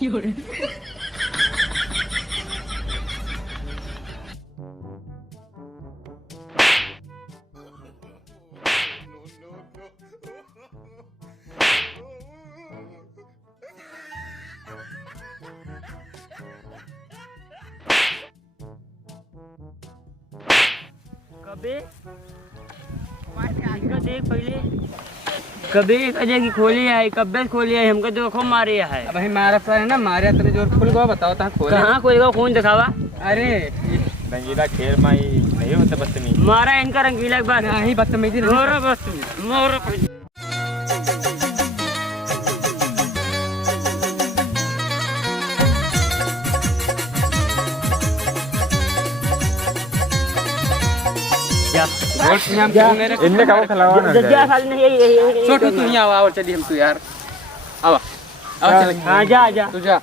देख पहले कभी अजय की खोली है कब्बे खोली है हमको तो खूब मारे है। अब मारा है ना मारे तेरे जोर खुल गो बताओ ता खोल कहां खोलेगा कौन दिखावा। अरे रंगीला खेल में नहीं होता बदतमीज मारा इनका रंगीला एक बार नहीं बदतमीजी मोरा बदतमीज मोरा इनने कब खिलावा ना जग्गा साल नहीं छोटू तू यहां आओ चली हम तू यार आओ चल हां जा तू जा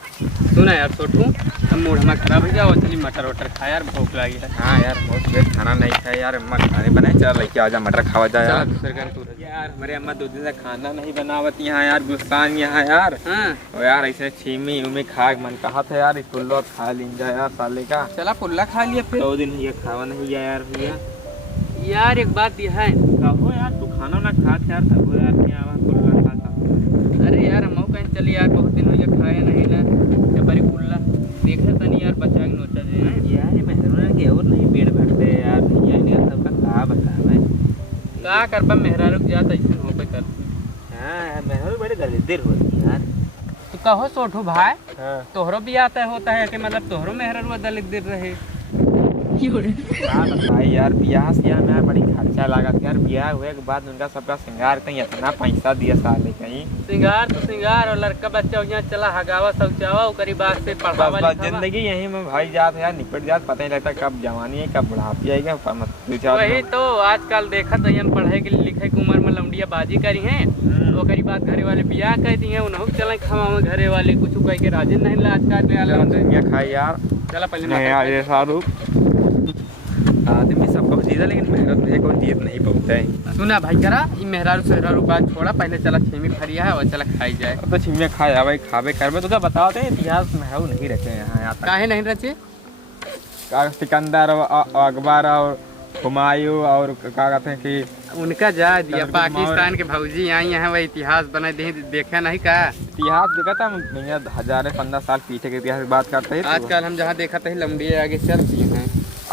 सुना यार छोटू हम मूड हमारा खराब हो जाओ चली मटर वटर खा यार भूख लगी है। हाँ यार बहुत देर खाना नहीं खाया यार अम्मा खाने बनाए चल लेके आजा मटर खावा जा यार। यार हमारे अम्मा 2 दिन से खाना नहीं बनावत यहाँ यार गुस्सान यहाँ यार। हाँ और यार ऐसे छीमी उमी खा मन कहा था यार पुल्ला खा लीन जा यार साले का। चला पुल्ला खा लिया फिर 2 दिन ये खावा नहीं गया यार भैया। यार एक बात यह है कहो यार तू खाना ना खा यार तब यार क्या पुल्ला खाता। अरे यार हम कहीं चली यार बहुत दिन हो गया खाया नहीं ना जबरी पुल्ला देखा था नहीं यार बचा के नोचा दे यार ये मेहरारू के और नहीं पेड़ भरते यार भैया ने सबका कहा बता मैं का करबा मेहरारू के जात ऐसे हो पे कर। हां यार मेहरारू बड़े दलिद्र होती यार। तो कहो सोठू भाई हां तोहरो भी आता होता है कि मतलब तोहरो मेहरारू दलिद्र रहे। बताई यार ब्याह सिया में बड़ी खर्चा लागत यार ब्याह हुए के बाद उनका सबका श्रृंगार कहीं इतना पैसा दिया साले कहीं श्रृंगार तो श्रृंगार और लड़का बच्चा यहाँ चला हगावा शौचावा ओकरी बात से पढ़ावा बस जिंदगी यहीं में भाई जात है यार निपट जात पता नहीं लगता कब जवानी है कब बुढ़ापी आएगा वही तो आजकल देखा तो हम पढ़े के लिखे की उम्र में लमडिया बाजी करी है ओकरी बात घरे वाले ब्याह कह दी है उन्होंने चले खावा घरे वाले कुछ कह के राजी नहीं आजकल खाई यार। चला पहले आदमी सब कुछ चीज़ है लेकिन मेहनत में कोई चीज़ नहीं पहुँचता है। सुना भाई करा ये मेहरारू सेहरारू बात छोड़ा पहले चला छीमी फरिया है और चला खाई जाए। तो छीमिया खाया भाई खावे करवे तो क्या बताते हैं इतिहास में है नहीं रखे यहाँ काहे नहीं रचे सिकंदर अकबर और हुमायूं और क्या कहते हैं कि उनका जा दिया पाकिस्तान के भौजी आई है वह इतिहास बना दे देखा नहीं का इतिहास देखा था भैया 1000-15 साल पीछे के इतिहास की बात करते हैं। आजकल हम जहाँ देखा था लंबी आगे चलती हैं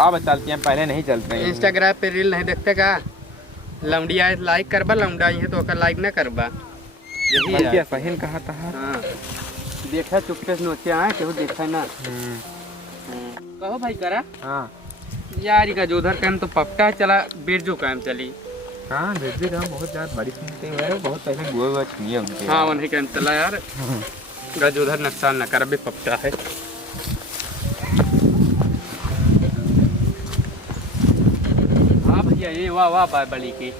अब चलती हैं पहले नहीं चलते हैं। इंस्टाग्राम पे रील नहीं देखते का लमड़ी आए लाइक करबा लमड़ा है तो ओकर लाइक न करबा यही है सही कहा था। हाँ देखा चुपके से नोचे आए केहू देखा ना कहो भाई करा। हाँ यार का जो उधर काम तो पक्का चला बिरजू काम चली। हाँ बिरजू काम बहुत ज्यादा बड़ी सुनते हैं बहुत पहले गुआ छुए उनके। हाँ वही काम चला यार गज उधर नुकसान न कर भी पक्का है। हाँ भैया ये वाह वाह बाय बड़ी की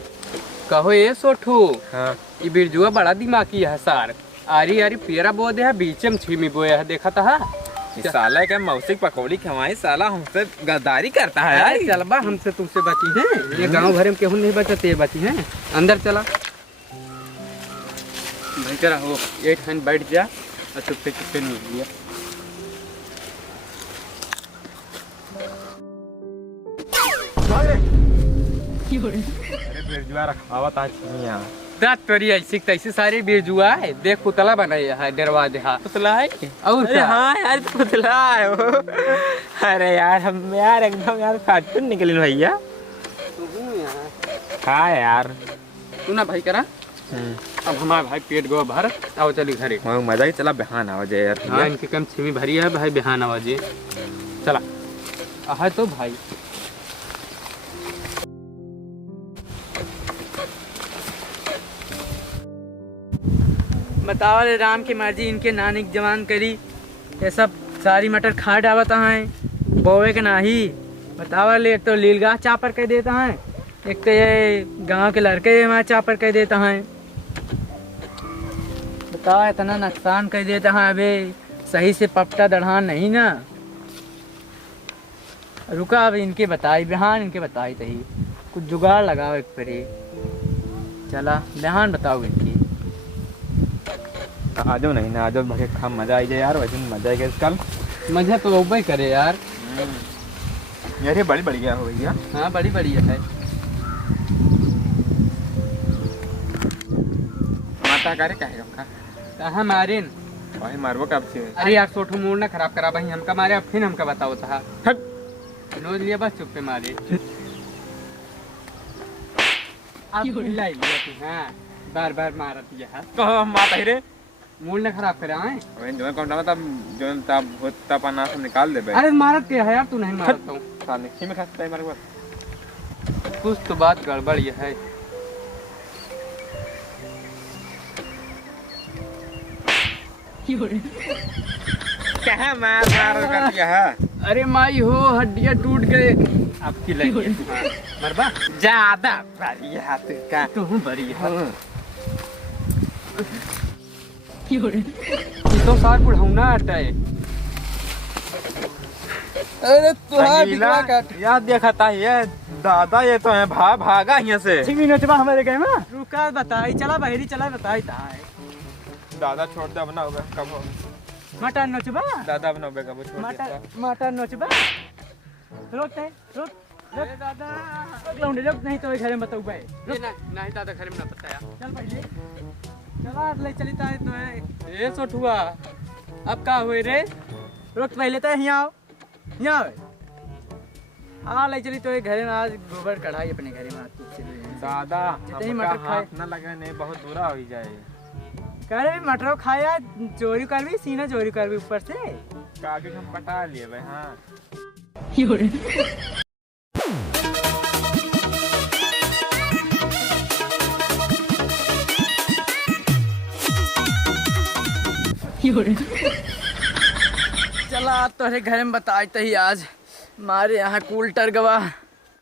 कहो ये सोठू। हाँ ये बिरजुआ बड़ा दिमागी है सार आरी आरी पेरा बो दे है बीच में छीमी बोया है देखा था साला का मौसिक पकौड़ी खवाई साला हमसे गद्दारी करता है यार। चलबा हमसे तुमसे बची है ये गांव भर में केहू नहीं बचते ये बची है अंदर चला भाई करा हो एक खान बैठ जा और चुपके चुपके मिल लिया। अरे बिरजुआ रखावा था छिमिया दांत तोरी ऐसी तैसी सारी बिरजुआ है देख पुतला बनाया है डरवा दे पुतला है और अरे हाँ यार पुतला है वो। अरे यार हम यार एकदम यार कार्टून निकले भैया। हाँ यार तू ना भाई करा अब हमारा भाई पेट गो भर आओ चली घरे मजा ही चला बिहान आवाज यार। हाँ इनके कम छिमी भरी है भाई बिहान आवाजे चला है तो भाई बताओ रे राम की मर्जी इनके नानिक जवान करी ये सब सारी मटर खा डावता है बोवे के नाही बताओ ले एक तो लीलगाह चापर कह देता है एक तो ये गांव के लड़के हमारे चापर कह देता है बताओ इतना नुकसान कर देता है अबे सही से पपटा दढ़ान नहीं ना रुका अब इनके बताई बिहान इनके बताई तही कुछ जुगाड़ लगाओ एक पर चला बिहान बताओ इनकी आ जाओ नहीं ना, आ जाओ भगे खा मजा आई जाए यार, वैसे मजा आएगा कल। मजा तो वो करे यार। यार ये बड़ी बढ़िया हो भैया। हाँ बड़ी बढ़िया है। माता करे काहे का कहाँ मारिन? भाई मारबो कब से? अरे यार सोठू मूड ना खराब करा भाई, हमका मारे अब फिर हमका बताओ था। हट नोच लिया बस, चुप पे मारे। आप हिला ही लिया तू। हाँ बार बार मारा दिया है। कहो माता ही रे। मूड ना खराब करा है। अबे जो कौन ना तब जो तब होता पना से निकाल दे बे। अरे मारत के है यार, तू नहीं मारता हूँ। साले खी में खसता है मारे पास। कुछ तो बात गड़बड़ ये है। क्या मार मार कर दिया है? अरे माई हो, हड्डियाँ टूट गए। अब की लगी मरबा ज्यादा बड़ी हाथ का तू बड़ी है। तो सार बुढ़ौना हटाए। अरे संगीला, याद देखा था ये दादा, ये तो है भागा यहाँ से। 6 मिनट में हमारे गए में रुका बताई, चला बहरी चला बताई था। दादा छोड़ दे अपना होगा कब हो। मटन नोचबा दादा अपना होगा कब छोड़ दे। मटन नोचबा रोकते रोक दादा लौंडे जब नहीं तो घर में बताऊ भाई। नहीं दादा घर में ना बताया। चल पहले चला ले चली ताए तो है। ए सोठुआ अब का हुए रे? रोक पहले तो यहाँ आओ, यहाँ आओ। हाँ ले चली तो घर में आज गोबर कढ़ाई अपने घर में आज दादा जितनी मटर खाए ना लगे नहीं बहुत बुरा हो जाए। करे मटरो खाया चोरी कर भी, सीना चोरी कर भी ऊपर से। कागे हम पटा लिए भाई। हाँ चला तोहरे घर में बताए ही आज मारे यहाँ कूल टर गवा।